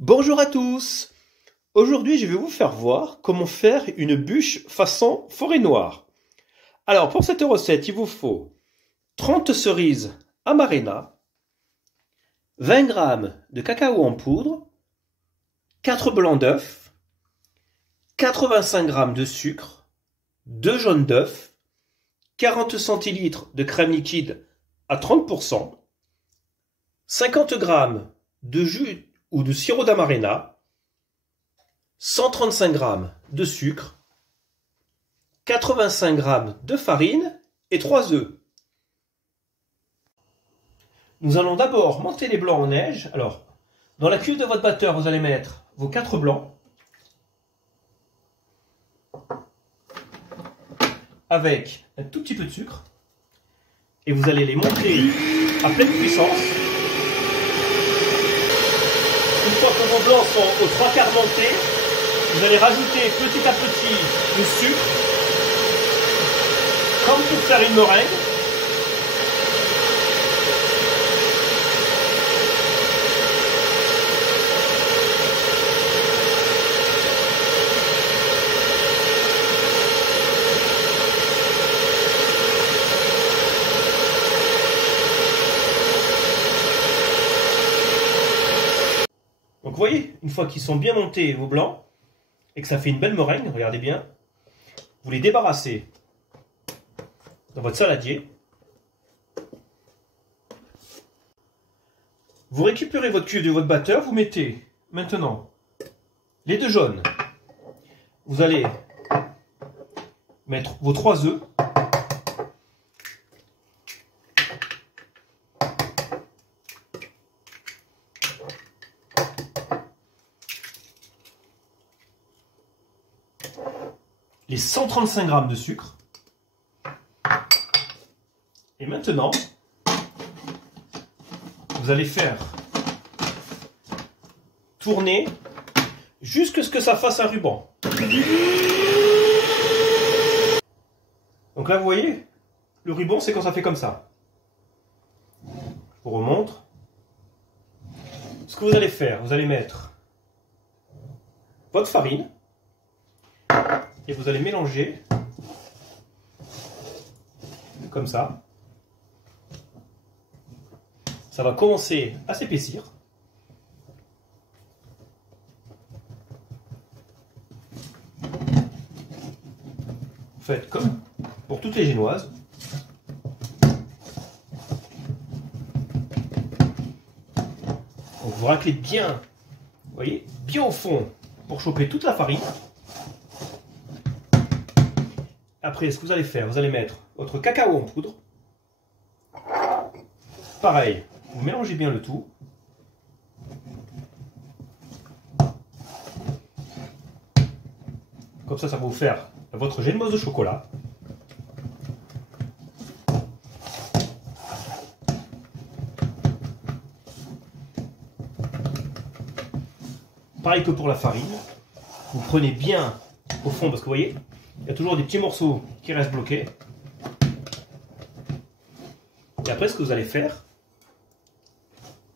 Bonjour à tous! Aujourd'hui, je vais vous faire voir comment faire une bûche façon forêt noire. Alors, pour cette recette, il vous faut 30 cerises amarena, 20 g de cacao en poudre, 4 blancs d'œufs, 85 g de sucre, 2 jaunes d'œufs, 40 centilitres de crème liquide à 30%, 50 g de jus ou de sirop d'amarena, 135 g de sucre, 85 g de farine et 3 œufs. Nous allons d'abord monter les blancs en neige. Alors, dans la cuve de votre batteur, vous allez mettre vos 4 blancs avec un tout petit peu de sucre et vous allez les monter à pleine puissance. Une fois que vos blancs sont aux 3/4 montés, vous allez rajouter petit à petit le sucre, comme pour faire une meringue. Donc vous voyez, une fois qu'ils sont bien montés vos blancs, et que ça fait une belle meringue, regardez bien, vous les débarrassez dans votre saladier. Vous récupérez votre cuve de votre batteur, vous mettez maintenant les 2 jaunes. Vous allez mettre vos 3 œufs. Les 135 g de sucre. Et maintenant, vous allez faire tourner jusqu'à ce que ça fasse un ruban. Donc là, vous voyez, le ruban, c'est quand ça fait comme ça. Je vous remontre. Ce que vous allez faire, vous allez mettre votre farine. Et vous allez mélanger comme ça. Ça va commencer à s'épaissir. Vous faites comme pour toutes les génoises. Donc vous raclez bien, vous voyez, bien au fond pour choper toute la farine. Après, ce que vous allez faire, vous allez mettre votre cacao en poudre. Pareil, vous mélangez bien le tout. Comme ça, ça va vous faire votre génoise de chocolat. Pareil que pour la farine. Vous prenez bien au fond, parce que vous voyez, il y a toujours des petits morceaux qui restent bloqués. Et après, ce que vous allez faire,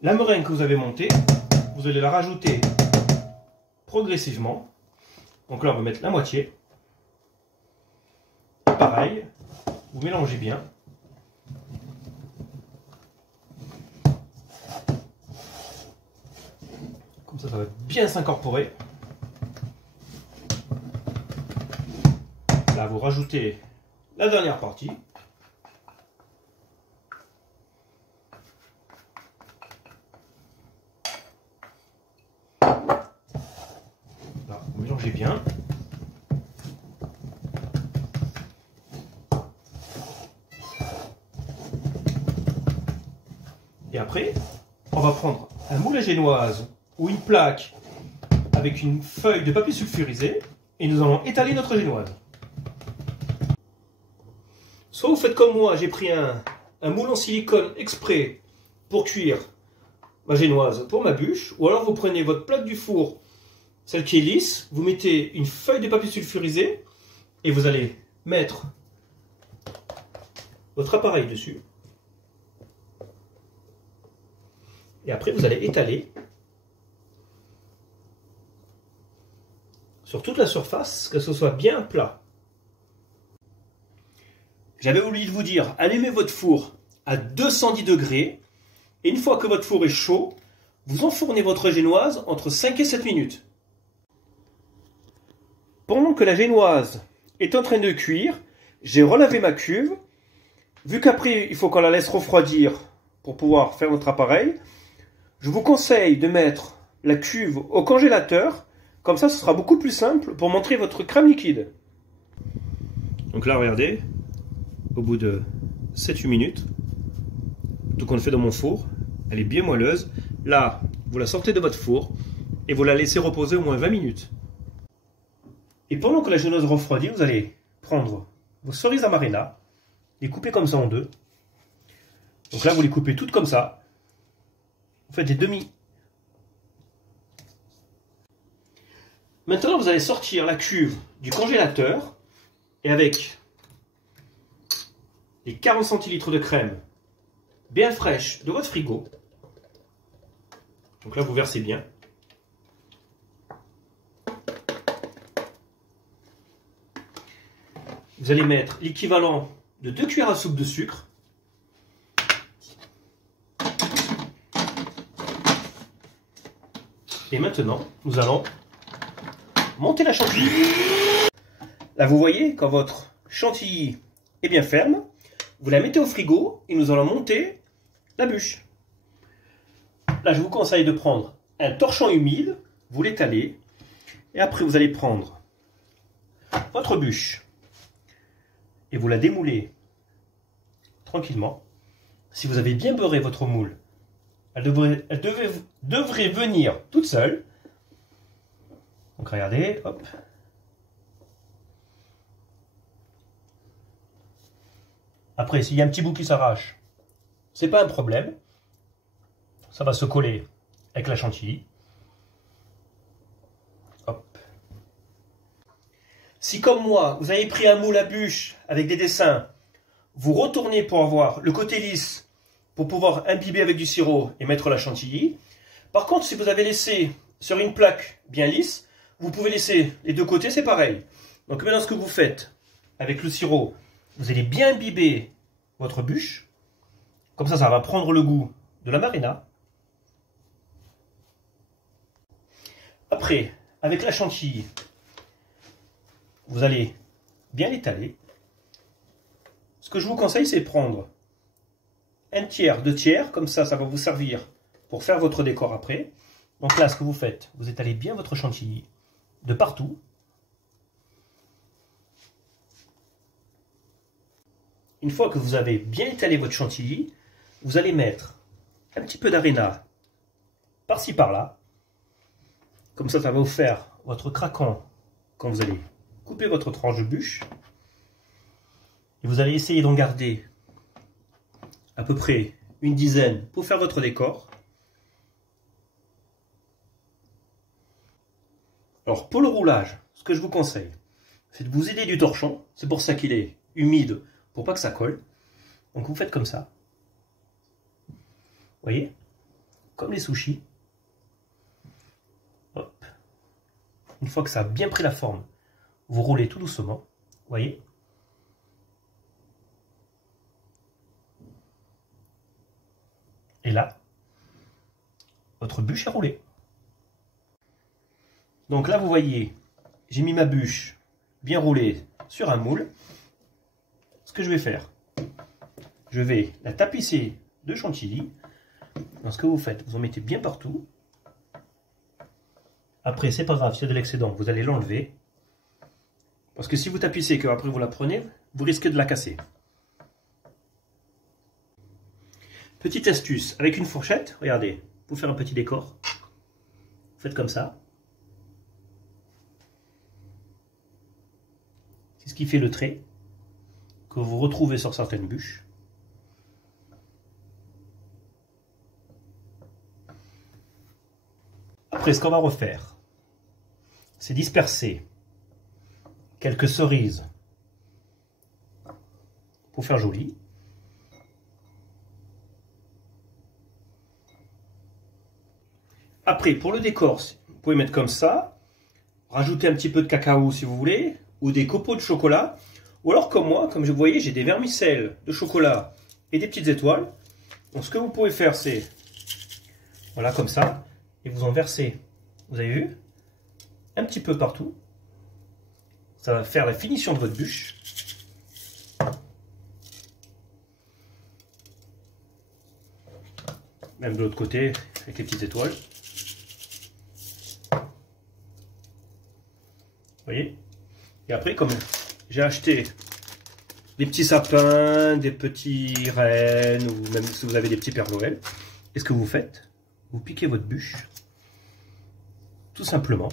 la meringue que vous avez montée, vous allez la rajouter progressivement. Donc là, on va mettre la moitié. Et pareil, vous mélangez bien. Comme ça va bien s'incorporer. Là, vous rajoutez la dernière partie. Là, vous mélangez bien. Et après, on va prendre un moule à génoise ou une plaque avec une feuille de papier sulfurisé et nous allons étaler notre génoise. Soit vous faites comme moi, j'ai pris un moule en silicone exprès pour cuire ma génoise pour ma bûche, ou alors vous prenez votre plaque du four, celle qui est lisse, vous mettez une feuille de papier sulfurisé et vous allez mettre votre appareil dessus. Et après vous allez étaler sur toute la surface, que ce soit bien plat. J'avais oublié de vous dire, allumez votre four à 210 degrés et une fois que votre four est chaud, vous enfournez votre génoise entre 5 et 7 minutes. Pendant que la génoise est en train de cuire, j'ai relavé ma cuve. Vu qu'après, il faut qu'on la laisse refroidir pour pouvoir faire notre appareil, je vous conseille de mettre la cuve au congélateur. Comme ça, ce sera beaucoup plus simple pour montrer votre crème liquide. Donc là, regardez, au bout de 7-8 minutes, tout qu'on fait dans mon four, elle est bien moelleuse. Là, vous la sortez de votre four et vous la laissez reposer au moins 20 minutes. Et pendant que la génoise refroidit, vous allez prendre vos cerises amarena, les couper comme ça en deux. Donc là, vous les coupez toutes comme ça. Vous faites des demi. Maintenant, vous allez sortir la cuve du congélateur et avec les 40 centilitres de crème bien fraîche de votre frigo. Donc là, vous versez bien. Vous allez mettre l'équivalent de 2 cuillères à soupe de sucre. Et maintenant, nous allons monter la chantilly. Là, vous voyez, quand votre chantilly est bien ferme, vous la mettez au frigo et nous allons monter la bûche. Là, je vous conseille de prendre un torchon humide, vous l'étalez, et après vous allez prendre votre bûche et vous la démoulez tranquillement. Si vous avez bien beurré votre moule, elle devrait venir toute seule. Donc regardez, hop. Après, s'il y a un petit bout qui s'arrache, c'est pas un problème. Ça va se coller avec la chantilly. Hop. Si comme moi, vous avez pris un moule à bûche avec des dessins, vous retournez pour avoir le côté lisse pour pouvoir imbiber avec du sirop et mettre la chantilly. Par contre, si vous avez laissé sur une plaque bien lisse, vous pouvez laisser les deux côtés, c'est pareil. Donc maintenant, ce que vous faites avec le sirop, vous allez bien imbiber votre bûche. Comme ça va prendre le goût de l'amarena. Après, avec la chantilly, vous allez bien l'étaler. Ce que je vous conseille, c'est prendre un tiers, 2 tiers, comme ça va vous servir pour faire votre décor après. Donc là, ce que vous faites, vous étalez bien votre chantilly de partout. Une fois que vous avez bien étalé votre chantilly, vous allez mettre un petit peu d'aréna par-ci par-là. Comme ça va vous faire votre craquant quand vous allez couper votre tranche de bûche. Et vous allez essayer d'en garder à peu près une dizaine pour faire votre décor. Alors pour le roulage, ce que je vous conseille, c'est de vous aider du torchon. C'est pour ça qu'il est humide, pour pas que ça colle. Donc vous faites comme ça. Vous voyez, comme les sushis. Hop. Une fois que ça a bien pris la forme, vous roulez tout doucement. Vous voyez. Et là, votre bûche est roulée. Donc là, vous voyez, j'ai mis ma bûche bien roulée sur un moule. Ce que je vais faire, je vais la tapisser de chantilly. Alors, ce que vous faites, vous en mettez bien partout. Après, c'est pas grave, s'il y a de l'excédent, vous allez l'enlever. Parce que si vous tapissez et qu'après vous la prenez, vous risquez de la casser. Petite astuce, avec une fourchette, regardez, pour faire un petit décor, faites comme ça. C'est ce qui fait le trait que vous retrouvez sur certaines bûches. Après, ce qu'on va refaire, c'est disperser quelques cerises pour faire joli. Après, pour le décor, vous pouvez mettre comme ça. rajouter un petit peu de cacao si vous voulez, ou des copeaux de chocolat, ou alors comme moi, comme vous voyez, j'ai des vermicelles de chocolat et des petites étoiles. Donc ce que vous pouvez faire, c'est, voilà, comme ça, et vous en versez, vous avez vu, un petit peu partout. Ça va faire la finition de votre bûche. Même de l'autre côté, avec les petites étoiles. Vous voyez? Et après, comme j'ai acheté des petits sapins, des petits rennes, ou même si vous avez des petits Père Noël, et ce que vous faites, vous piquez votre bûche, tout simplement.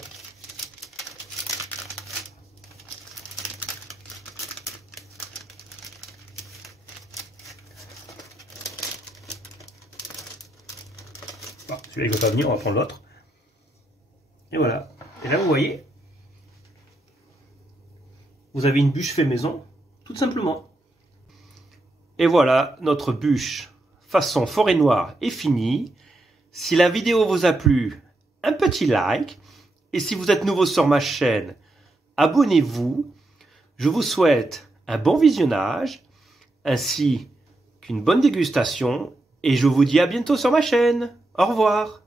Bon, celui-là il ne veut pas venir, on va prendre l'autre. Et voilà. Et là vous voyez, vous avez une bûche fait maison, tout simplement. Et voilà, notre bûche façon forêt noire est finie. Si la vidéo vous a plu, un petit like. Et si vous êtes nouveau sur ma chaîne, abonnez-vous. Je vous souhaite un bon visionnage, ainsi qu'une bonne dégustation. Et je vous dis à bientôt sur ma chaîne. Au revoir.